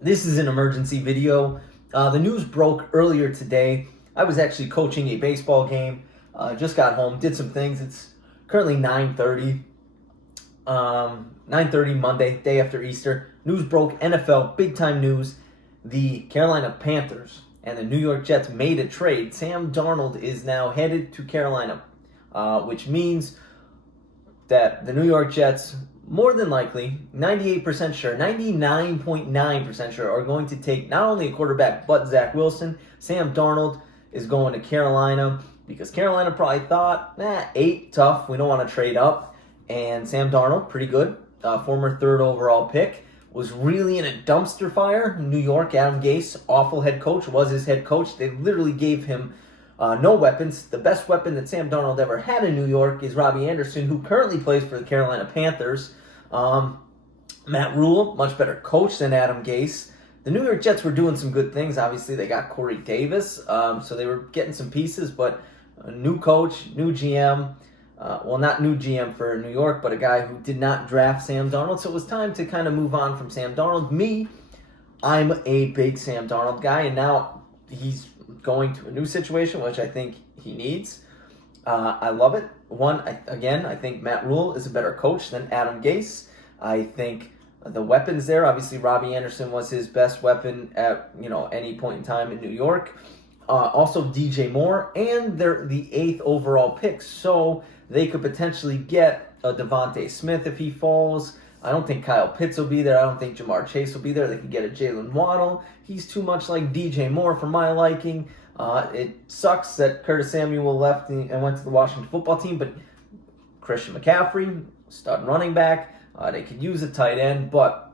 This is an emergency video. The news broke earlier today. I was actually coaching a baseball game. Just got home, did some things. It's currently 9:30. 9:30 Monday, day after Easter. News broke. NFL, big time news. The Carolina Panthers and the New York Jets made a trade. Sam Darnold is now headed to Carolina, which means that the New York Jets, more than likely, 98% sure, 99.9% sure, are going to take not only a quarterback, but Zach Wilson. Sam Darnold is going to Carolina because Carolina probably thought, 8, tough, we don't want to trade up. And Sam Darnold, pretty good, former 3rd overall pick, was really in a dumpster fire. New York, Adam Gase, awful head coach, was his head coach. They literally gave him no weapons. The best weapon that Sam Darnold ever had in New York is Robbie Anderson, who currently plays for the Carolina Panthers. Matt Rule, much better coach than Adam Gase. The New York Jets were doing some good things. Obviously, they got Corey Davis, so they were getting some pieces, but a new coach, new GM. Not new GM for New York, but a guy who did not draft Sam Darnold. So it was time to kind of move on from Sam Darnold. I'm a big Sam Darnold guy, and now he's going to a new situation, which I think he needs. I love it. I think Matt Rule is a better coach than Adam Gase. I think the weapons there, obviously Robbie Anderson was his best weapon at any point in time in New York. Also DJ Moore, and they're the 8th overall pick, so they could potentially get a Devontae Smith if he falls. I don't think Kyle Pitts will be there. I don't think Jamar Chase will be there. They could get a Jalen Waddle. He's too much like DJ Moore for my liking. It sucks that Curtis Samuel left and went to the Washington football team, but Christian McCaffrey, stud running back, they could use a tight end, but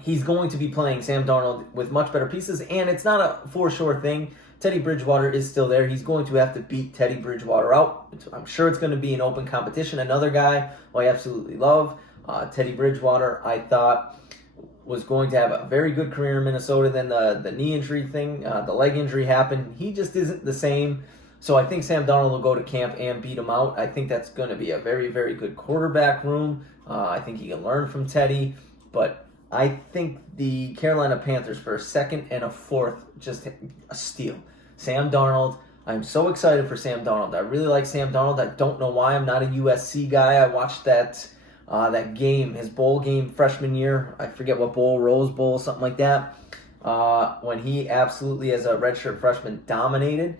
he's going to be playing Sam Darnold with much better pieces, and it's not a for sure thing. Teddy Bridgewater is still there. He's going to have to beat Teddy Bridgewater out. I'm sure it's going to be an open competition. Another guy who I absolutely love, Teddy Bridgewater, I thought was going to have a very good career in Minnesota. Then the knee injury thing, the leg injury happened. He just isn't the same. So I think Sam Darnold will go to camp and beat him out. I think that's going to be a very, very good quarterback room. I think he can learn from Teddy. But I think the Carolina Panthers for a 2nd and a 4th, just a steal. Sam Darnold. I'm so excited for Sam Darnold. I really like Sam Darnold. I don't know why. I'm not a USC guy. I watched that game, his bowl game freshman year. I forget what bowl, Rose Bowl, something like that. When he absolutely, as a redshirt freshman, dominated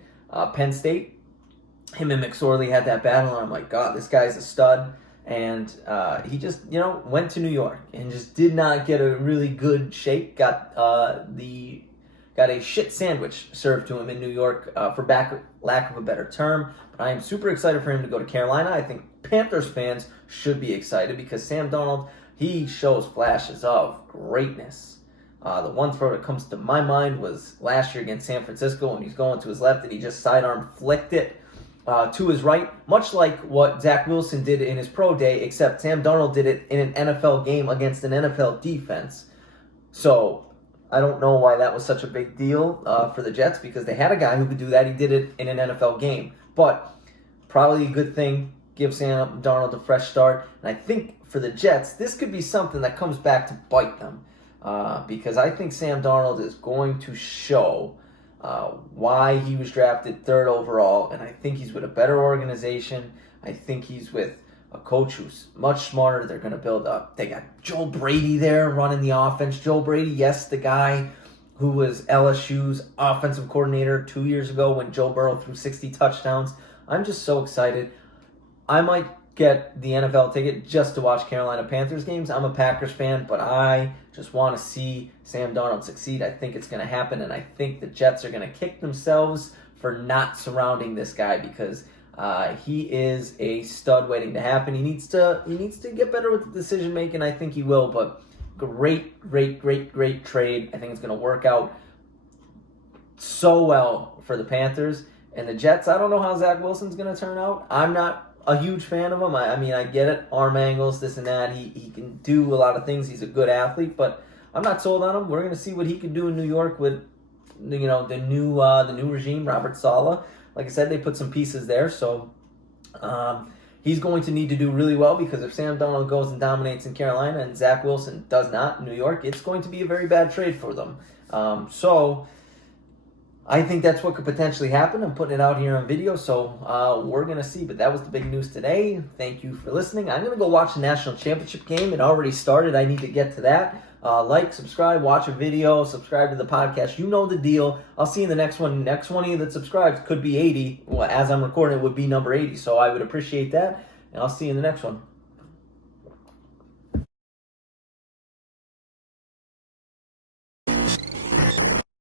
Penn State. Him and McSorley had that battle, and I'm like, God, this guy's a stud. And he just, went to New York and just did not get a really good shake. Got a shit sandwich served to him in New York, for lack of a better term. But I am super excited for him to go to Carolina. I think Panthers fans should be excited because Sam Darnold, he shows flashes of greatness. The one throw that comes to my mind was last year against San Francisco when he's going to his left and he just sidearm flicked it to his right, much like what Zach Wilson did in his pro day, except Sam Darnold did it in an NFL game against an NFL defense. So I don't know why that was such a big deal for the Jets, because they had a guy who could do that. He did it in an NFL game. But probably a good thing. Give Sam Darnold a fresh start. And I think for the Jets, this could be something that comes back to bite them. Because I think Sam Darnold is going to show why he was drafted 3rd overall. And I think he's with a better organization. I think he's with a coach who's much smarter. They're going to build up. They got Joe Brady there running the offense. Joe Brady, yes, the guy who was LSU's offensive coordinator 2 years ago when Joe Burrow threw 60 touchdowns. I'm just so excited. I might get the NFL ticket just to watch Carolina Panthers games. I'm a Packers fan, but I just want to see Sam Darnold succeed. I think it's going to happen, and I think the Jets are going to kick themselves for not surrounding this guy because he is a stud waiting to happen. He needs to get better with the decision making. I think he will, but great trade. I think it's going to work out so well for the Panthers and the Jets. I don't know how Zach Wilson's going to turn out. I'm not a huge fan of him. I mean, I get it, arm angles, this and that. He can do a lot of things. He's a good athlete, but I'm not sold on him. We're going to see what he can do in New York with the new regime, Robert Saleh. Like I said, they put some pieces there, so he's going to need to do really well, because if Sam Darnold goes and dominates in Carolina and Zach Wilson does not in New York, it's going to be a very bad trade for them. So I think that's what could potentially happen. I'm putting it out here on video, so we're going to see. But that was the big news today. Thank you for listening. I'm going to go watch the national championship game. It already started. I need to get to that. Like, subscribe, watch a video, subscribe to the podcast. You know the deal. I'll see you in the next one. Next one of you that subscribes could be 80. Well, as I'm recording, it would be number 80. So I would appreciate that. And I'll see you in the next one.